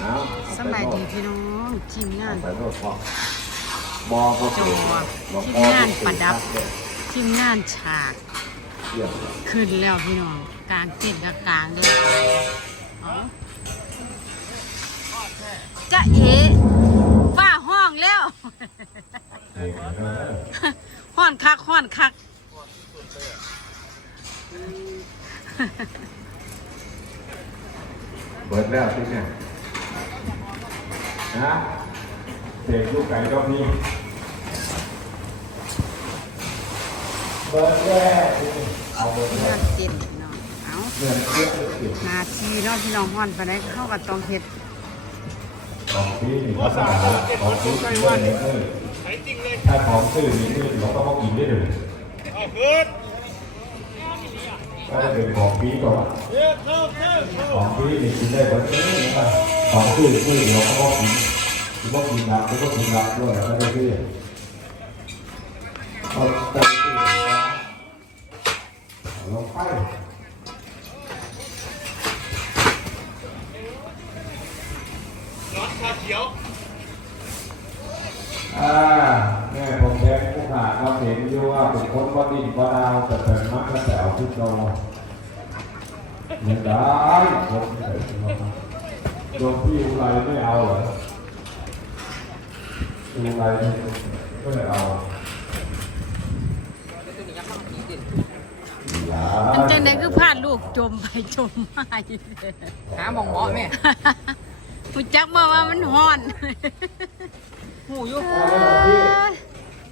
เอาเอสไปบายโลดีพี่น้องทีมงานเอาไปโลดพ่อบ่บ่จอบ่ทีมงานประดับ ทีมงานฉากเยี่ยมเลยขึ้นแล้วพี่น้องกลางเต็นท์กับกลางเลยเอาจะเอ๋ฝ้าห้องแล้วห้อนคักห้อนคักเบิดแล้วที่เนี่ย นะเด็กลูกไก่รอบนี้เบิดแล้วที่นี่เอาเบิดทีมแล้งาวนเต็นท์พี่น้องเอาเงินเยอะเลยนาทีเนาะพี่น้องห้อนไปได้เข้ากับตองเห็ดของพี่นี่ภาษาของพี่นี่เลยเออถ้าของซื้อนี่คือเราก็มากินได้เลยก็ ก็จะเป็นของพีก่อนของพี่นี่กินได้หมดเลยนะครับของซื้อซื้อเราก็กินกินก็กินรับแล้วก็กินน้ำด้วยแล้วก็ได้ซื้อเอาไปลงไป ว่าเป็นคนก็ดินก็ดาวแต่เป็นมักกระแสวที่โตยังได้ผมไม่ได้โยมพี่อุไรไม่เอาเหรออุไรไม่ได้เอาอย่าอันจังไดคือพาลูกจมไปจมมาอยู่หาหมองเหมาะแม่กูจักมาว่ามันห้อนหู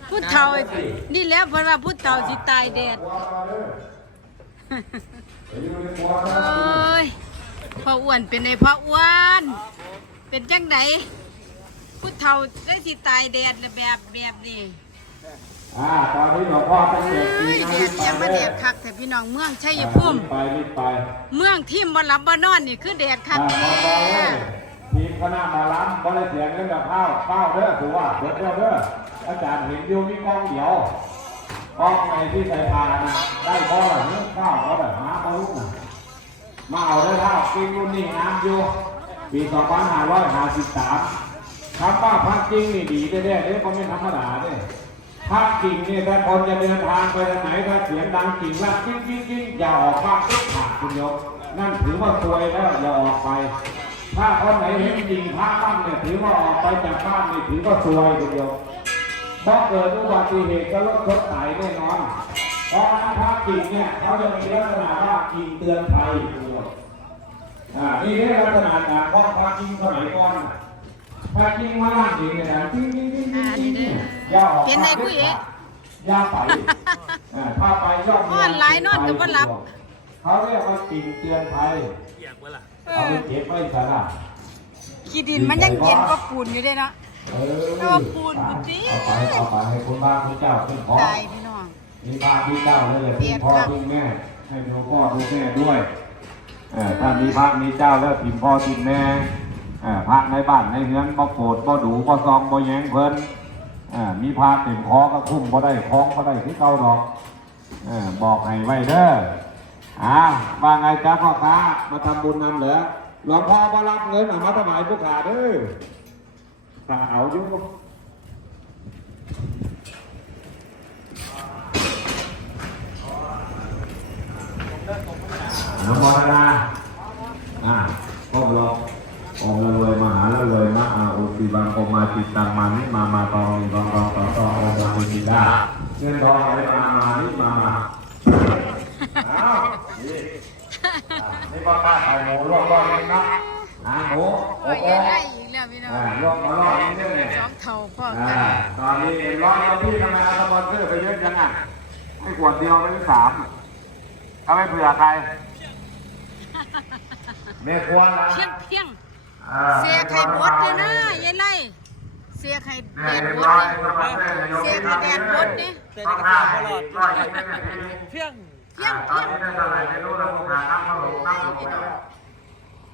อยู่ผู้เฒ่านี่แหล้วเพราะว่าผู้เฒ่าสิตายแดดเอ้ยพ่ออ้วนเป็นไงพ่ออ้วน เป็นจังไดผู้เฒ่าได้สิตายแดดน่ะแบบแบบนี้อ่าตอนนี้หลวงพ่อตั้งเด็กเอ้ยแดดยังมาแดดคักแต่พี่น้องเมืองชัยภูมิไปรีบไปเมืองทิมบ่หลับบ่นอนนี่คือแดดคักอ่าแท้พอๆเลยทีมคณะหมาล้ำบริเสียเงินกับข้าวข้าวเด้อถือว่าเบิดเด้อเด้อ อาจารย์เห็นอยู่มีกองเดียวกองในที่ใส่พานะได้ข้อละเนื้อข้าวเขาแบบมาเอาลูกน่ะมาเอาได้ข้าวกินรุ่นนี่น้ำอยู่ปี2553คำว่าพักจริงนี่ดีแท้ๆเด้ก็ไม่ธรรมดาเด้พักจริงเนี่ยถ้าคนจะเดินทางไปทางไหนถ้าเสียงดังจริงลั่นจริงจริงจริงอย่าออกมากก็ขาดคุณโยมนั่นถือว่าซวยแล้วอย่าออกไป ถ้าคนไหนเห็นจริงพระบ้านเนี่ยถือว่าออกไปจากบ้านเนี่ยถือว่าซวยคุณโยม เพราะเกิดอุบัติเหตุก็รถชนตายแน่นอน เพราะฉะนั้นพระจริงเนี่ยเขาจะมีลักษณะว่าจริงเตือนภัยคุณโยมอ่านี่เรียกลักษณะการเพราะพระจริงสมัยก่อนน่ะพระจริงมาล่างจริงเนี่ยนะจริงจริงจริงจริงจริงเนี่ยอย่าออกเป็นไงผู้เอ๋อย่าไปอ่าถ้าไปย่อมมีนอนหลายนอนก็บ่หลับเขาเรียกว่าจริงเตือนภัยเอาไปเก็บไว้ซะนะขี้ดินมันยังเย็นกว่าปูนอยู่เด้เนาะ เออเอาปูนกูสิเอาไปเอาไปให้คุณบ้านคุณเจ้าคุณพ่อตายพี่น้องมีบ้านพี่เจ้าเลยพี่พ่อพี่แม่ ให้หลวงพ่อดูแม่ด้วยเออถ้ามีพระมีเจ้าแล้วพิมพ์พ่อพิมพ์แม่เออพระในบ้านในเฮือนบ่โกรธบ่ดูบ่ซองบ่แย้งเพิ่นเออมีพระเต็มคอก็คุ้มบ่ได้คล้องบ่ได้ที่เก่าดอกเออบอกให้ไว้เด้ออ่าว่าไงจ๊ะพ่อค้ามาทำบุญนำเหรอหลวงพ่อมารับเงินเอามาถวายผู้ขาเด้อ ข้าเอาอยู่นโมทนาอ่าพ่อรององค์ละเลยมหาละเลยมาอุติบังโอมาจิตตังมานิมามาตองนิบังตองตองตององค์ละมุจิตาเงินทองอะไรมามานิมามาอ้าวนี่อ่านี่พ่อตาไข่หมูลวกก้อนเองเนาะอ่าหมูโอ้โอ้ยโห ยังไงอีกแล้วพี่น้องอ่าลวกมาลวกนิดนึงเนี่ยสองเท่าพ่ออ่ากันตอนนี้ร้อยเราพี่ทำไมเอาสปอนเซอร์ไปเยอะจังอะไม่ขวดเดียวไม่ถึงสามถ้าไม่เผื่อใครเมียควรละเพียงเพียงอ่าเสียไข่บดเนี่ยนะยายไล่เสียไข่แดเนี่ยดเรียบบดร้อยเนี่ยสปอนเซอร์นายกเสียไข่แดดบดเนี่ยเจอในกระเป๋าตลอดร้อยยี่สิบนาทีเพียงเพียง ตอเพีนยงนี้ได้เท่าไหร่ไม่รู้แล้วผมหาน้ำมาหลงน้ำหลงแล้วเออ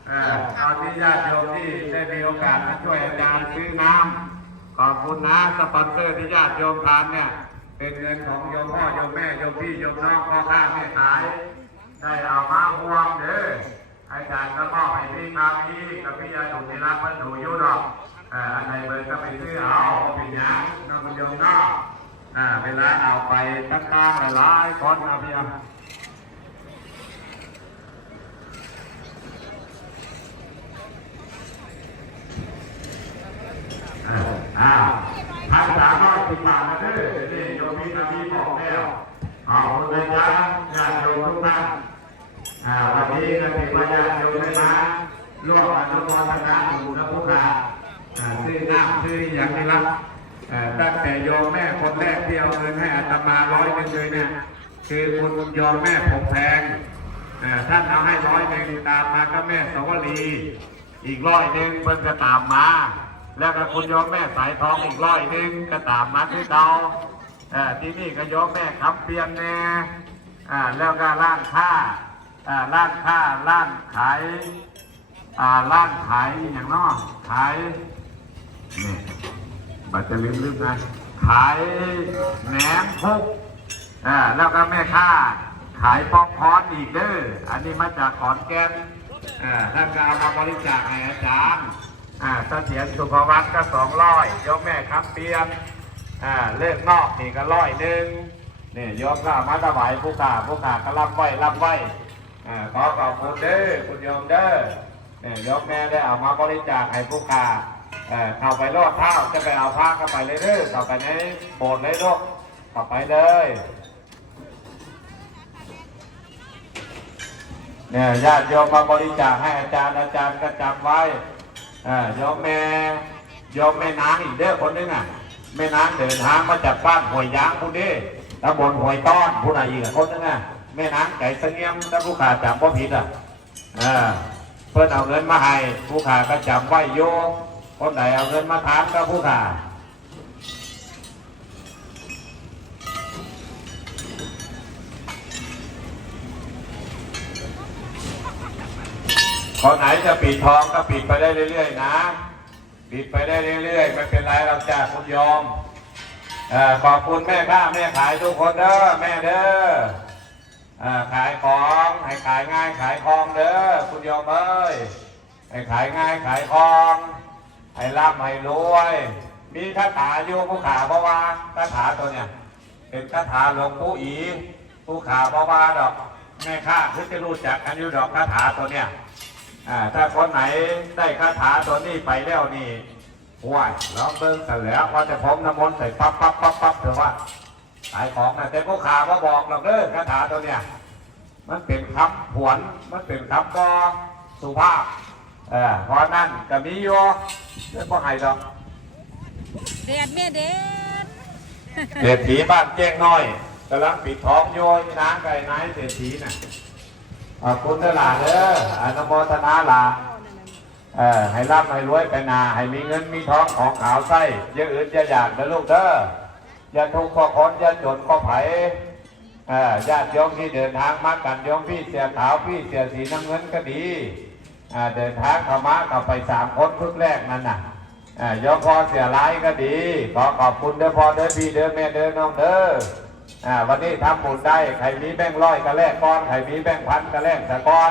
ตอนนี้ญาติโยมที่ได้มีโอกาสมาช่วยอาจารย์ซื้อน้ำขอบคุณนะสปอนเซอร์ที่ญาติโยมทานเนี่ย เป็นเงินของโยมพ่อโยมแม่โยมพี่โยมน้องพ่อข้าแม่ขาย ได้เอามาห่วงเด้ออาจารย์ก็มอบให้พี่มาพี่กับพี่ยาดุที่รักมันถูยู่ดอกอันไหนเบิร์ก็ไปซื้อเอาเป็นหยังน้องโยมน่าเวลาเอาไปตั้งกลางหลายๆคนนะพี่ยาอ้าวพันสามร้อยสิบบาทนะเด้อนี่โยมมีนาทีบอกแล้วเอาเลยครับญาติโยมทุกท่านอ่า วันนี้ก็ถือว่าญาติโยมได้มาร่วมอนุโมทนาบุญนะพวกเราอ่าซื้อน้ำซื้ออย่างนี้ละตั้งแต่โยมแม่คนแรกที่เอาเงินให้อาตมาร้อยหนึงเลยเนี่ยคือคุณโยมแม่ผมแพงท่านเอาให้ร้อยหนึ่งตามมาก็แม่สวรีอีกร้อยหนึ่งเพิ่นก็ตามมา แล้วก็คุณโยมแม่สายทองอีกร้อยหนึ่งก็ตามมาที่เตาที่นี่ก็โยมแม่คำเพียนแน่แล้วก็ร้านค้า ร้านค้าร้านขายอ่าร้านขายอย่างน้อขายนี่บัตรจะลืมลืมนะขายแหนมพุกอ่าแล้วก็แม่ค้าขายป๊อปคอร์นอีกเด้ออันนี้มาจากขอนแก่นอ่าท่านก็เอามาบริจาคให้อาจารย์อ่าเสียสุภวัตก็สองร้อยยกแม่ครับเปียมอ่าเลิกนอกนี่ก็ร้อยหนึ่งนี่ยกก็มาถวายผู้ขาผู้ขาก็รับไว้รับไว้อ่า ขอขอบคุณเด้อคุณโยมเด้อนี่ยกแม่ได้เอามาบริจาคให้ผู้ขาเข้าไปรอดเท้าจะไปเอาผ้าเข้าไปเลยเด้อเข้าไปในโบสถ์เลยลูกเข้าไปเลยเนี่ยญาติโยมมาบริจาคให้อาจารย์อาจารย์ก็จำไว้อ่าโยมแม่โยมแม่นางอีกเด้อคนนึงอะแม่นางเดินทางมาจากบ้านห้วยยางคุณดิตำบลห้วยต้อนผู้ใดอีกคนนึงอะ แม่นางไก่เสงียมถ้าผู้ขาจำบ่ผิดอะอ่าเพื่อนเอาเงินมาให้ผู้ขาก็จำไว้โยคนไหนเอาเงินมาถามก็ผู้ขาคนไหนจะปิดทองก็ปิดไปได้เรื่อยๆนะ ปิดไปได้เรื่อยๆไม่เป็นไรเราจ้าคุณยมอ่อขอบคุณแม่ค้าแม่ขายทุกคนเด้อแม่เด้อ ขายของให้ขายง่ายขายคล่องเด้อคุณโยมเอ้ยให้ขายง่ายขายคล่องให้ร่ำให้รวย มีคาถาอยู่ผู้ขาเพราะว่าคาถาตัวเนี้ยเป็นคาถาหลวงปู่อีผู้ขาเพราะว่าดอกแม่ค้าคือจะรู้จักกันอยู่ดอกคาถาตัวเนี้ยถ้าคนไหนได้คาถาตัวนี้ไปแล้วนี่ห่วยลองเบิ่งกันแล้วว่าจะพร้อมน้ำมนต์ใส่ปั๊บปั๊บปั๊บปั๊บเถอะว่า ขายของนะแต่พวกขามาบอกเราเด้อคาถาตัวเนี้ยมันเป็นคำผวนมันเป็นคำก็สุภาพเออเพราะนั่นก็มีอยู่เรื่องพวกไห้ดอกแดดแม่แดดเศรษฐีบ้านแจ้งน้อยกำลังปิดทองโยยนางไก่นายเศรษฐีน่ะขอบคุณเด้อหลานเด้ออนุโมทนาหลานเออให้ร่ำให้รวยไปนา ให้มีเงินมีทองของขาวไส้อย่าอื่นอย่าอยากนะลูกเด้อ อย่าทุกข์ก็คนอย่าจนก็ไผเออญาติโยมที่เดินทางมากันโยมพี่เสียขาวพี่เสียสีน้ำเงินก็ดีเดินทางขมาเข้าไปสามคนชุดแรกนั่นน่ะอ่าโยมพอเสียร้ายก็ดี ขอขอบคุณเด้อพ่อเด้อพี่เด้อแม่เด้อน้องเด้อวันนี้ทำบุญได้ ใครมีแบงค์ร้อยก็แลกก้อน ใครมีแบงค์พันก็แลกสะก้อน